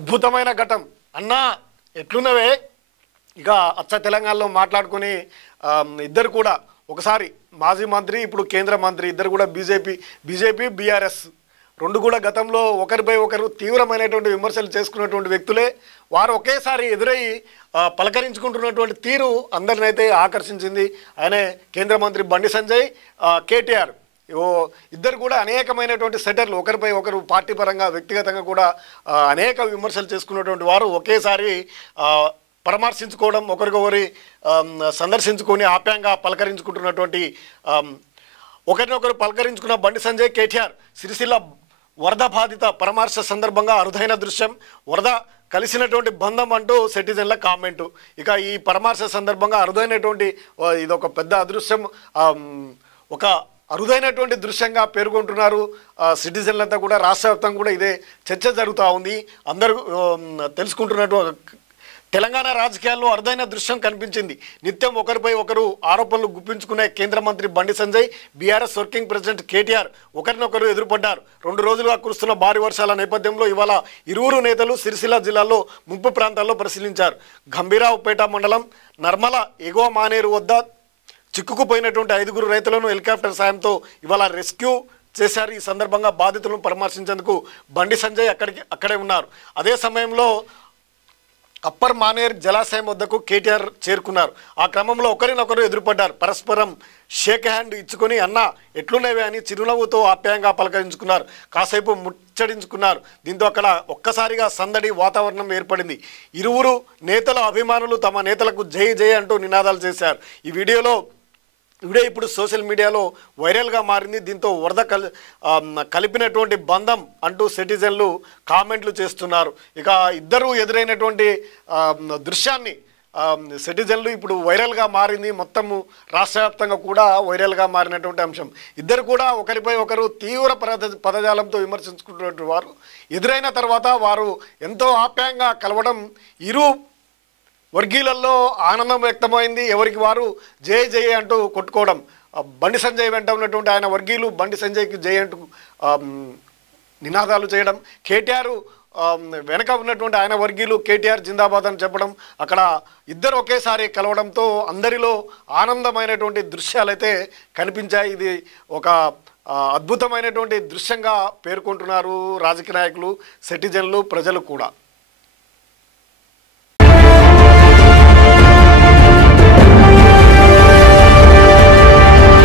అద్భుతమైన ఘటం అన్నా ఎట్లున్నవే ఇక అచ్చ తెలంగాణలో మాట్లాడుకొని ఇద్దరు కూడా ఒకసారి మాజీ మంత్రి ఇప్పుడు కేంద్ర మంత్రి ఇద్దరు కూడా బీజేపీ బీఆర్ఎస్ రెండు కూడా గతంలో ఒకరిపై ఒకరు తీవ్రమైనటువంటి విమర్శలు చేసుకున్నటువంటి వ్యక్తులే వారు ఒకేసారి ఎదురయ్యి పలకరించుకుంటున్నటువంటి తీరు అందరినైతే ఆకర్షించింది. ఆయనే కేంద్ర మంత్రి బండి సంజయ్ కేటీఆర్ ఇద్దరు కూడా అనేకమైనటువంటి సెటర్లు ఒకరిపై ఒకరు పార్టీ పరంగా వ్యక్తిగతంగా కూడా అనేక విమర్శలు చేసుకున్నటువంటి వారు ఒకేసారి పరామర్శించుకోవడం ఒకరికొకరి సందర్శించుకొని ఆప్యాయంగా పలకరించుకుంటున్నటువంటి ఒకరినొకరు పలకరించుకున్న బండి సంజయ్ కేటీఆర్ సిరిసిల్ల వరద బాధిత పరామర్శ సందర్భంగా అరుదైన దృశ్యం వరద కలిసినటువంటి బంధం అంటూ సిటిజన్ల కామెంటు. ఇక ఈ పరామర్శ సందర్భంగా అరుదైనటువంటి ఇదొక పెద్ద అదృశ్యం ఒక అరుదైనటువంటి దృశ్యంగా పేర్కొంటున్నారు సిటిజన్లంతా కూడా. రాష్ట్ర వ్యాప్తంగా కూడా ఇదే చర్చ జరుగుతూ ఉంది. అందరూ తెలుసుకుంటున్నట్టు తెలంగాణ రాజకీయాల్లో అరుదైన దృశ్యం కనిపించింది. నిత్యం ఒకరిపై ఒకరు ఆరోపణలు గుప్పించుకునే కేంద్ర మంత్రి Bandi Sanjay BRS working president KTR ఒకరినొకరు ఎదురుపడ్డారు. 2 రోజులుగా కురుస్తున్న భారీ వర్షాల నేపథ్యంలో ఇవాళ ఇరువురు నేతలు సిరిసిల్ల జిల్లాలో ముంపు ప్రాంతాల్లో పరిశీలించారు. గంభీరావుపేట మండలం నర్మల ఎగువ మానేరు వద్ద చిక్కుకుపోయినటువంటి 5 రైతులను హెలికాప్టర్ సాయంతో ఇవాళ రెస్క్యూ చేశారు. ఈ సందర్భంగా బాధితులను పరామర్శించేందుకు బండి సంజయ్ అక్కడే ఉన్నారు. అదే సమయంలో అప్పర్ మానేర్ జలాశయం వద్దకు కేటీఆర్ చేరుకున్నారు. ఆ క్రమంలో ఒకరినొకరు ఎదురుపడ్డారు. పరస్పరం షేక్ హ్యాండ్ ఇచ్చుకొని అన్న ఎట్లున్నవే అని చిరునవ్వుతో ఆప్యాయంగా పలకరించుకున్నారు. కాసేపు ముచ్చడించుకున్నారు. దీంతో అక్కడ ఒక్కసారిగా సందడి వాతావరణం ఏర్పడింది. ఇరువురు నేతల అభిమానులు తమ నేతలకు జై జై అంటూ నినాదాలు చేశారు. ఈ వీడియో ఇప్పుడు సోషల్ మీడియాలో వైరల్గా మారింది. దీంతో వరద కలిపినటువంటి బంధం అంటూ సిటిజన్లు కామెంట్లు చేస్తున్నారు. ఇక ఇద్దరు ఎదురైనటువంటి దృశ్యాన్ని సిటిజన్లు ఇప్పుడు వైరల్గా మారింది. మొత్తము రాష్ట్ర వ్యాప్తంగా కూడా వైరల్గా మారినటువంటి అంశం. ఇద్దరు కూడా ఒకరిపై ఒకరు తీవ్ర పదజాలంతో విమర్శించుకుంటున్నటువంటి వారు ఎదురైన తర్వాత వారు ఎంతో ఆప్యాయంగా కలవడం ఇరు వర్గీయులలో ఆనందం వ్యక్తమైంది. ఎవరికి వారు జై జై అంటూ కొట్టుకోవడం. బండి సంజయ్ వెంట ఉన్నటువంటి ఆయన వర్గీయులు బండి సంజయ్కి జై అంటూ నినాదాలు చేయడం, కేటీఆర్ వెనక ఉన్నటువంటి ఆయన వర్గీయులు కేటీఆర్ జిందాబాద్ అని చెప్పడం, అక్కడ ఇద్దరు ఒకేసారి కలవడంతో అందరిలో ఆనందమైనటువంటి దృశ్యాలైతే కనిపించాయి. ఇది ఒక అద్భుతమైనటువంటి దృశ్యంగా పేర్కొంటున్నారు రాజకీయ నాయకులు, సిటిజన్లు, ప్రజలు కూడా.